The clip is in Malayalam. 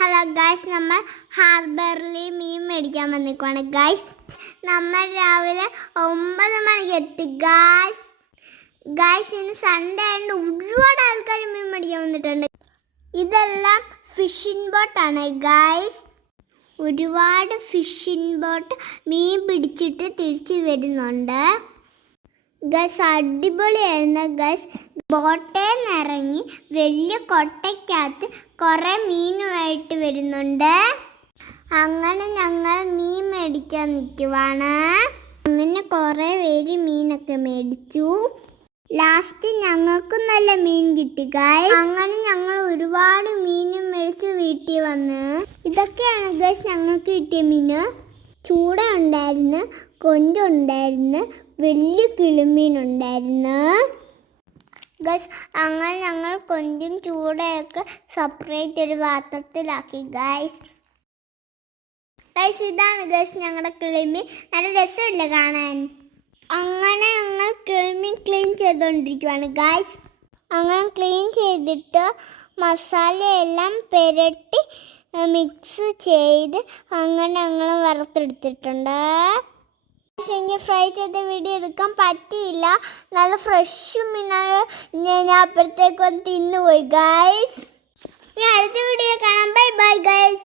ഹലോ ഗൈസ്, നമ്മൾ ഹാർബറിൽ മീൻ മേടിക്കാൻ വന്നിക്കുവാണ് ഗൈസ്. നമ്മൾ രാവിലെ 9 മണിക്ക് എത്തി ഗൈസ്. ഇന്ന് സൺഡേ ആയതുകൊണ്ട് ഒരുപാട് ആൾക്കാർ മീൻ മേടിക്കാൻ വന്നിട്ടുണ്ട്. ഇതെല്ലാം ഫിഷിംഗ് ബോട്ടാണ് ഗൈസ്. ഒരുപാട് ഫിഷിംഗ് ബോട്ട് മീൻ പിടിച്ചിട്ട് തിരിച്ച് വരുന്നുണ്ട് ഗൈസ്. അടിപൊളിയായിരുന്നു ഗൈസ്. ബോട്ടിൽ നിന്ന് ഇറങ്ങി വലിയ കൊട്ടയ്ക്കകത്ത് കുറേ മീനുമായിട്ട് വരുന്നുണ്ട്. അങ്ങനെ ഞങ്ങൾ മീൻ മേടിക്കാൻ നിൽക്കുവാണ്. അങ്ങനെ കുറേ പേര് മീനൊക്കെ മേടിച്ചു. ലാസ്റ്റ് ഞങ്ങൾക്കും നല്ല മീൻ കിട്ടി ഗൈസ്. അങ്ങനെ ഞങ്ങൾ ഒരുപാട് മീനും മേടിച്ച് വീട്ടിൽ വന്ന്. ഇതൊക്കെയാണ് ഗൈസ് ഞങ്ങൾക്ക് കിട്ടിയ മീന്. ചൂട ഉണ്ടായിരുന്നു, കൊഞ്ചുണ്ടായിരുന്നു, വലിയ കിളിമീനുണ്ടായിരുന്നു ഗൈസ്. അങ്ങനെ ഞങ്ങൾ കൊഞ്ചും ചൂടയൊക്കെ സെപ്പറേറ്റ് ഒരു പാത്രത്തിലാക്കി ഗൈസ്. ഇതാണ് ഗൈസ് ഞങ്ങളുടെ കിളിമീൻ. നല്ല രസമില്ല കാണാൻ. അങ്ങനെ ഞങ്ങൾ കിളിമീൻ ക്ലീൻ ചെയ്തുകൊണ്ടിരിക്കുവാണ് ഗൈസ്. അങ്ങനെ ക്ലീൻ ചെയ്തിട്ട് മസാലയെല്ലാം പുരട്ടി മിക്സ് ചെയ്ത് അങ്ങനെ ഞങ്ങൾ വറുത്തെടുത്തിട്ടുണ്ട്. എനിക്ക് ഫ്രൈ ചെയ്ത വീഡിയോ എടുക്കാൻ പറ്റിയില്ല. നല്ല ഫ്രഷ് മീനാണ്. ഞാൻ അപ്പോഴത്തേക്കൊന്ന് തിന്നുപോയി ഗൈസ്. ഇനി അടുത്ത വീഡിയോ കാണാം. Bye bye guys.